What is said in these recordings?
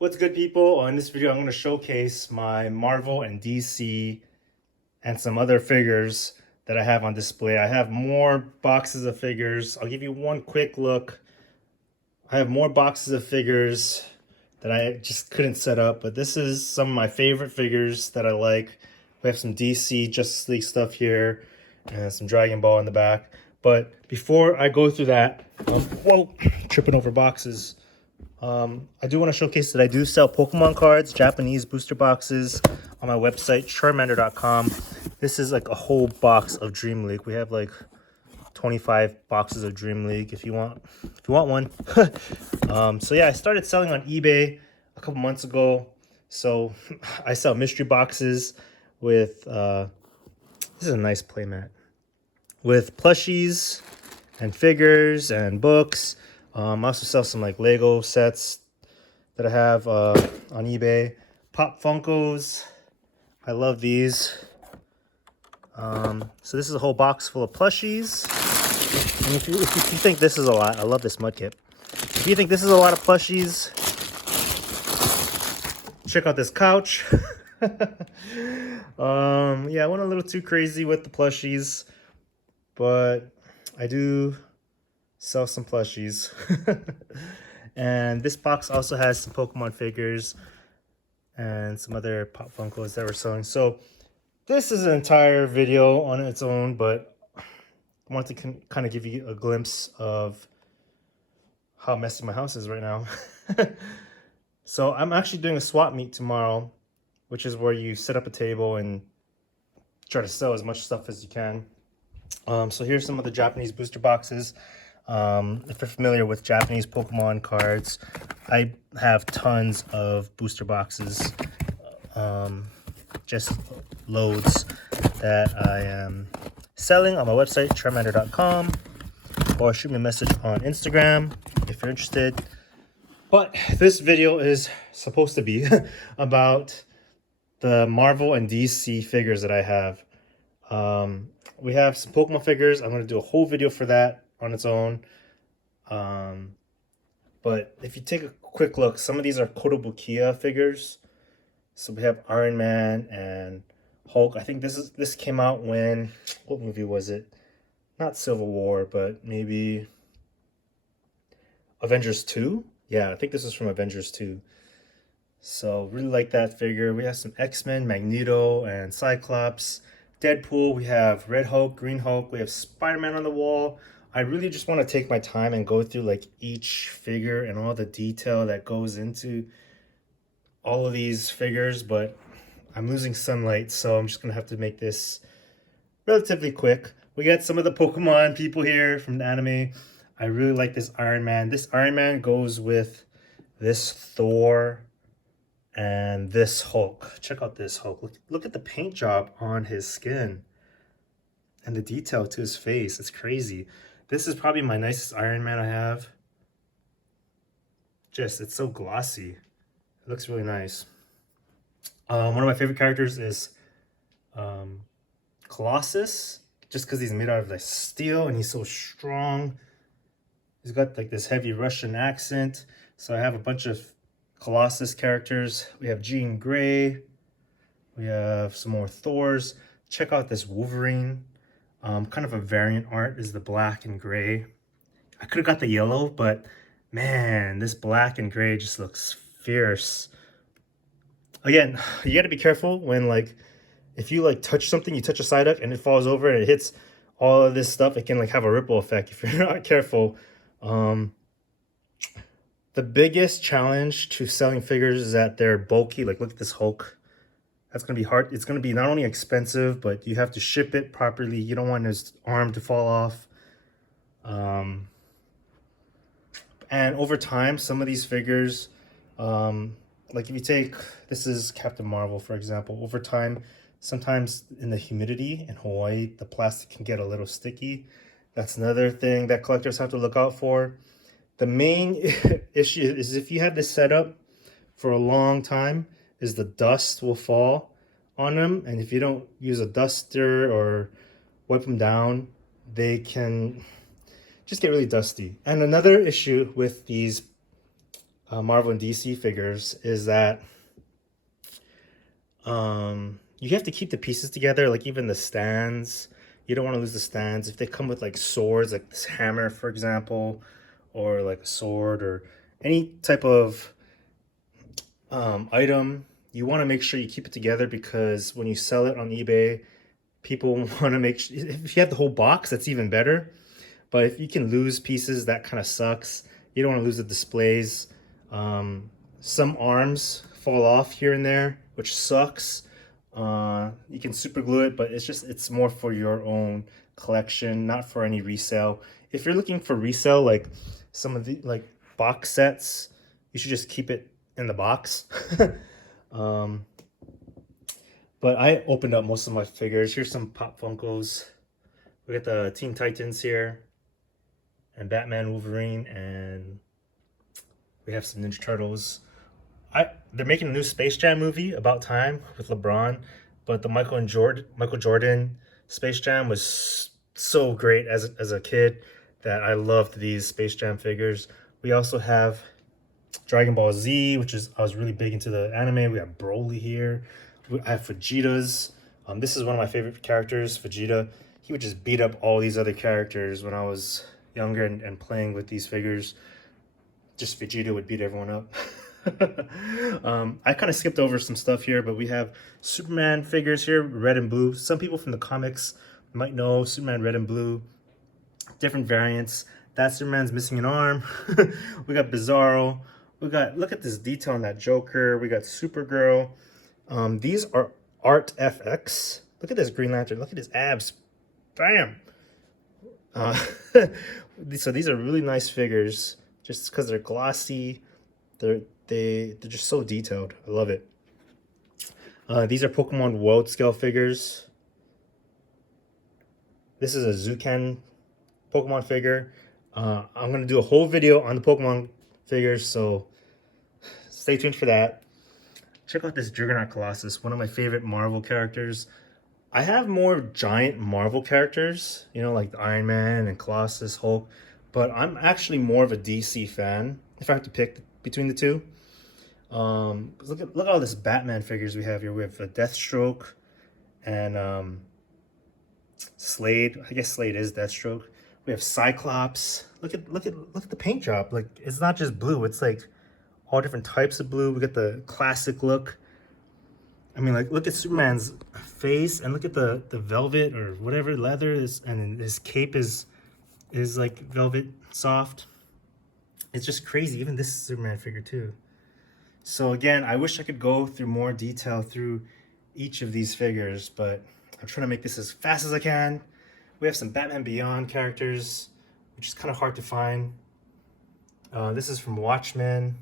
What's good, people? In this video, I'm going to showcase my Marvel and DC and some other figures that I have on display. I have more boxes of figures. I'll give you one quick look. I have more boxes of figures that I just couldn't set up, but this is some of my favorite figures that I like. We have some DC Justice League stuff here and some Dragon Ball in the back. But before I go through that, whoa, tripping over boxes. I do want to showcase that I do sell Pokemon cards, Japanese booster boxes on my website, charmander.com. This is like a whole box of Dream League. We have like 25 boxes of Dream League if you want one. So yeah, I started selling on eBay a couple months ago. So I sell mystery boxes with this is a nice playmat with plushies and figures and books. I also sell some like Lego sets that I have on eBay. Pop Funkos. I love these. So this is a whole box full of plushies. And if you think this is a lot, I love this mud kit. If you think this is a lot of plushies, check out this couch. Yeah, I went a little too crazy with the plushies, but I do sell some plushies. And this box also has some Pokemon figures and some other Pop Funkos that we're selling. So this is an entire video on its own, but I want to kind of give you a glimpse of how messy my house is right now. So I'm actually doing a swap meet tomorrow, which is where you set up a table and try to sell as much stuff as you can. So here's some of the Japanese booster boxes. If you're familiar with Japanese Pokemon cards, I have tons of booster boxes, just loads that I am selling on my website, charmander.com, or shoot me a message on Instagram if you're interested. But this video is supposed to be about the Marvel and DC figures that I have. We have some Pokemon figures. I'm going to do a whole video for that on its own. But if you take a quick look, some of these are Kotobukiya figures. So we have Iron Man and Hulk. I think this came out when, what movie was it? Not Civil War, but maybe Avengers 2. Yeah, I think this is from Avengers 2. So really like that figure. We have some X-Men, Magneto and Cyclops. Deadpool, we have Red Hulk, Green Hulk, we have Spider-Man on the wall. I really just want to take my time and go through like each figure and all the detail that goes into all of these figures, but I'm losing sunlight, so I'm just gonna have to make this relatively quick. We got some of the Pokemon people here from the anime. I really like this Iron Man. This Iron Man goes with this Thor and this Hulk. Check out this Hulk. Look at the paint job on his skin and the detail to his face. It's crazy. This is probably my nicest Iron Man I have. It's so glossy. It looks really nice. One of my favorite characters is Colossus, just because he's made out of like steel and he's so strong. He's got like this heavy Russian accent. So I have a bunch of Colossus characters. We have Jean Grey. We have some more Thors. Check out this Wolverine. Kind of a variant art is the black and gray. I could have got the yellow, but man, this black and gray just looks fierce. Again, you got to be careful when like, if you like touch something, you touch a Psyduck and it falls over and it hits all of this stuff, it can like have a ripple effect if you're not careful. The biggest challenge to selling figures is that they're bulky. Like, look at this Hulk. That's going to be hard. It's going to be not only expensive, but you have to ship it properly. You don't want his arm to fall off. And over time, some of these figures, like if you take, this is Captain Marvel, for example. Over time, sometimes in the humidity in Hawaii, the plastic can get a little sticky. That's another thing that collectors have to look out for. The main issue is if you have this set up for a long time, is the dust will fall on them. And if you don't use a duster or wipe them down, they can just get really dusty. And another issue with these Marvel and DC figures is that you have to keep the pieces together, like even the stands. You don't want to lose the stands. If they come with like swords, like this hammer, for example, or like a sword or any type of item, you want to make sure you keep it together because when you sell it on eBay, people want to make sure if you have the whole box, that's even better. But if you can lose pieces, that kind of sucks. You don't want to lose the displays. Some arms fall off here and there, which sucks. You can super glue it, but it's more for your own collection, not for any resale. If you're looking for resale, like some of the like box sets, you should just keep it in the box. um, but I opened up most of my figures. Here's some Pop Funkos. We got the Teen Titans here, and Batman, Wolverine, and we have some Ninja Turtles. They're making a new Space Jam movie, about time, with LeBron, but the Michael Jordan Space Jam was so great as a kid that I loved these Space Jam figures. We also have Dragon Ball Z, which is I was really big into the anime. We have Broly here. I have Vegeta's. This is one of my favorite characters, Vegeta. He would just beat up all these other characters when I was younger and playing with these figures. Just Vegeta would beat everyone up. I kind of skipped over some stuff here, but we have Superman figures here, red and blue. Some people from the comics might know Superman red and blue. Different variants. That Superman's missing an arm. We got Bizarro. Look at this detail on that Joker. We got Supergirl. These are Art FX. Look at this Green Lantern. Look at his abs. Bam. Uh, so these are really nice figures, just because they're glossy. They're just so detailed. I love it. These are Pokemon World Scale figures. This is a Zuken Pokemon figure. I'm gonna do a whole video on the Pokemon figures, so stay tuned for that. Check out this Juggernaut Colossus, one of my favorite Marvel characters. I have more giant Marvel characters, you know, like the Iron Man and Colossus, Hulk, but I'm actually more of a DC fan, if I have to pick between the two. Look at all this Batman figures we have here. We have a Deathstroke and Slade. I guess Slade is Deathstroke. We have Cyclops. Look at the paint job. Like, it's not just blue. It's like all different types of blue. We got the classic look. I mean, like, look at Superman's face and look at the velvet or whatever leather is, and his cape is like velvet soft. It's just crazy. Even this Superman figure too. So again, I wish I could go through more detail through each of these figures, but I'm trying to make this as fast as I can. We have some Batman Beyond characters, which is kind of hard to find. This is from Watchmen.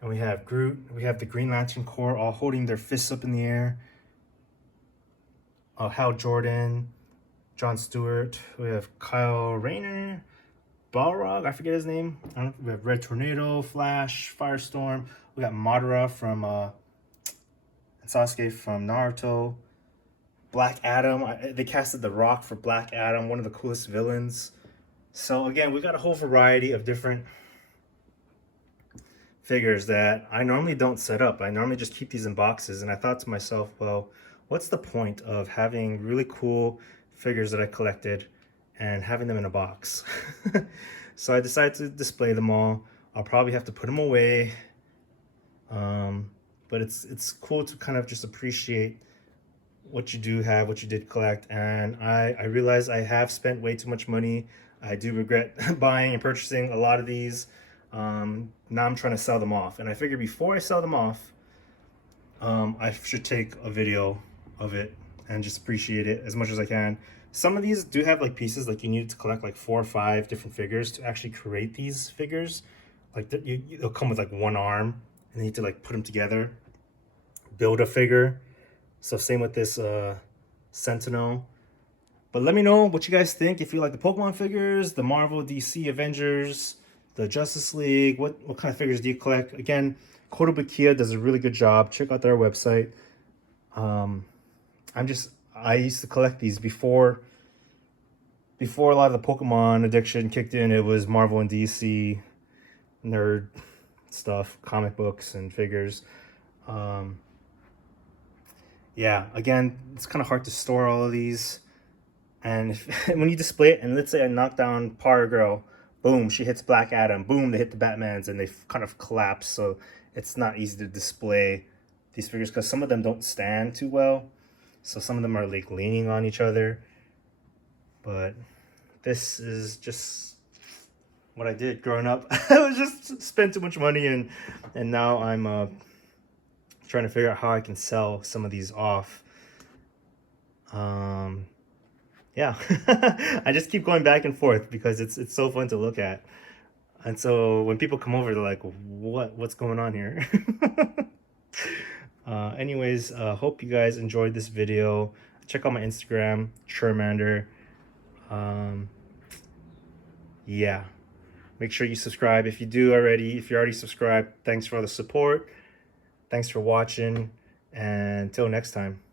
And we have Groot. We have the Green Lantern Corps all holding their fists up in the air. Hal Jordan, Jon Stewart. We have Kyle Rayner, Balrog, I forget his name. We have Red Tornado, Flash, Firestorm. We got Madara from and Sasuke from Naruto. Black Adam. They casted The Rock for Black Adam, one of the coolest villains. So again, we got a whole variety of different figures that I normally don't set up. I normally just keep these in boxes, and I thought to myself, well, what's the point of having really cool figures that I collected and having them in a box? So I decided to display them all. I'll probably have to put them away, but it's cool to kind of just appreciate what you do have, what you did collect. And I realize I have spent way too much money. I do regret buying and purchasing a lot of these. Now I'm trying to sell them off, and I figured before I sell them off, I should take a video of it and just appreciate it as much as I can. Some of these do have like pieces, like you need to collect like 4 or 5 different figures to actually create these figures. Like they'll come with like one arm, and you need to like put them together, build a figure. So same with this Sentinel. But let me know what you guys think. If you like the Pokemon figures, the Marvel, DC, Avengers, the Justice League, what kind of figures do you collect? Again, Kotobukiya does a really good job. Check out their website. I used to collect these before a lot of the Pokemon addiction kicked in. It was Marvel and DC nerd stuff, comic books and figures. Yeah, again, it's kind of hard to store all of these. And when you display it, and let's say I knock down Power Girl, boom, she hits Black Adam, boom, they hit the Batmans, and they kind of collapse. So it's not easy to display these figures because some of them don't stand too well. So some of them are like leaning on each other. But this is just what I did growing up. I was just spent too much money, and now I'm trying to figure out how I can sell some of these off. Yeah, I just keep going back and forth because it's so fun to look at. And so when people come over, they're like, what's going on here? Anyways, hope you guys enjoyed this video. Check out my Instagram, Charmander. Yeah, make sure you subscribe if you're already subscribed. Thanks for all the support. Thanks for watching, and until next time.